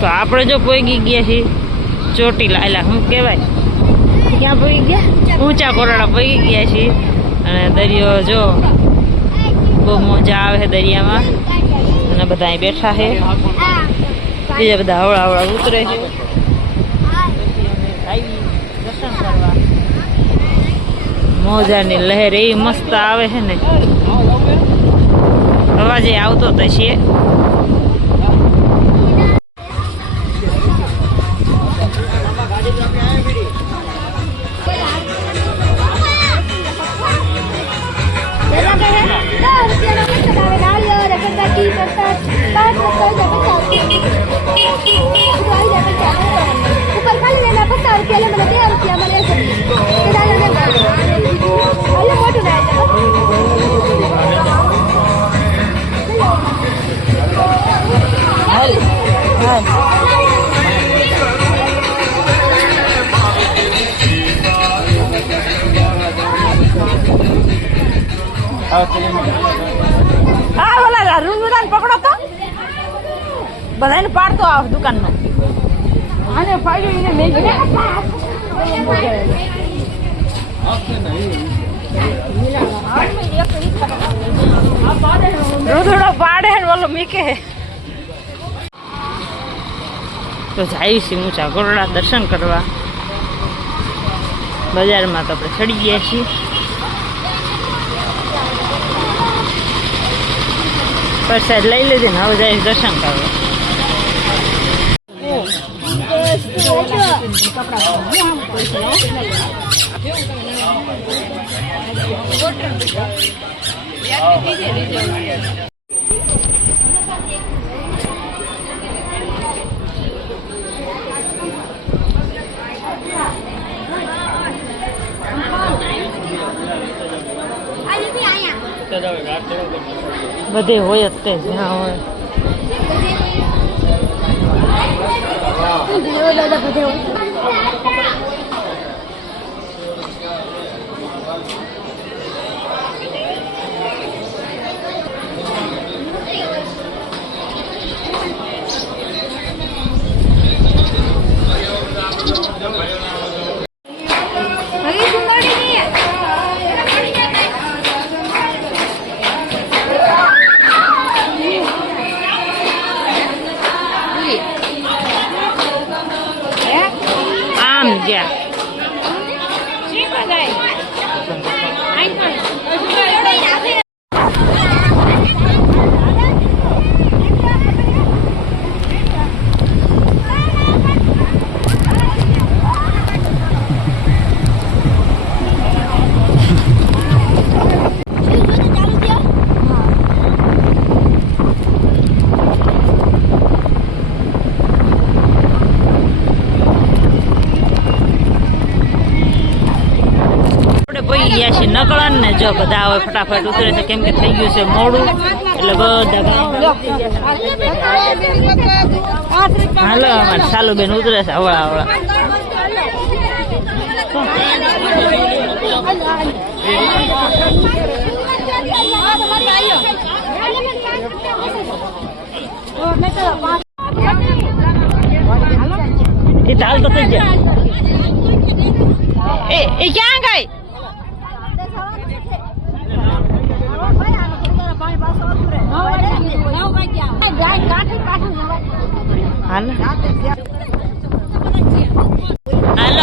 તો આપણે જો પોગી ગયા છીએ ચોટીલા, એટલે શું કહેવાય, ક્યાં પોગી ગયા? ઊંચા કોરડા પોગી ગયા છીએ. અને દરિયો જો બહુ મજા આવે છે દરિયામાં. અને બધા અહીં બેઠા છે, બીજા બધા હવળા હવળા ઉતરે છે. દર્શન કરવા મોજાની લહેર એવી મસ્ત આવે છે ને, અવાજે આવતો તો છે. હા બોલા રૂંગુદાન પકડો તો બધાને પાડતો આવ દુકાનમાં. આને પાડ્યું એને મેં રૂંધડો પાડે ને બોલો મીકે. તો જાય છે ઊંચા કોરડા દર્શન કરવા. બજારમાં તો આપણે ચડી ગયા છીએ. પ્રસાદ લઈ લીધી ને હવે જાય દર્શન કરવા. બધે હોય જ તે જ્યાં હોય. નકળન ને જો બધા હવે ફટાફટ ઉતરે છે, કેમ કે થઈ ગયું છે મોડું. એટલે બધા હાલો અમારે સાલું બેન ઉતરે છે હવળા હવળા. એ ચાલ તો થઈ જાય. એ ક્યાં ગઈ? હાલો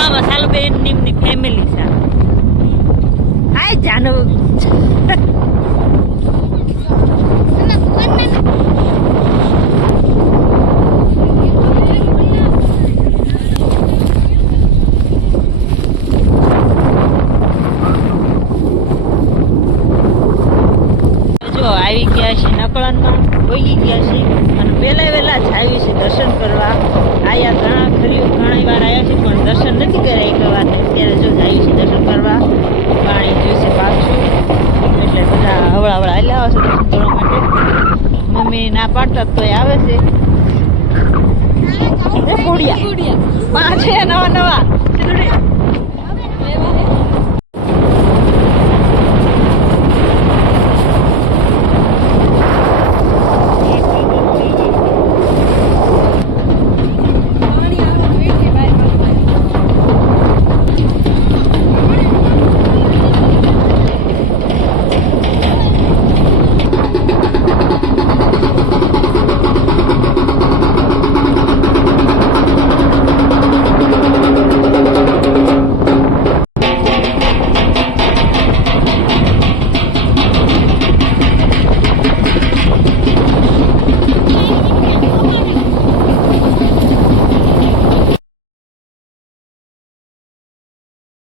આમાં સાલું બેન ની ફેમિલી છે. હાય જાનુ આવી ગયા છે નકળનમાં, ભોગી ગયા છે. અને વહેલા જ આવી છે દર્શન કરવા. આયા ઘણી વાર આવ્યા છે પણ દર્શન નથી કર્યા એક વાર. અત્યારે જો આવી છે દર્શન કરવા. પાણી જોઈશે પાછું એટલે બધા હવળા હવળા આવે છે દર્શન કરવા માટે. મમ્મી ના પાડતા તોય આવે છે. કોડિયા પાંચ છે નવા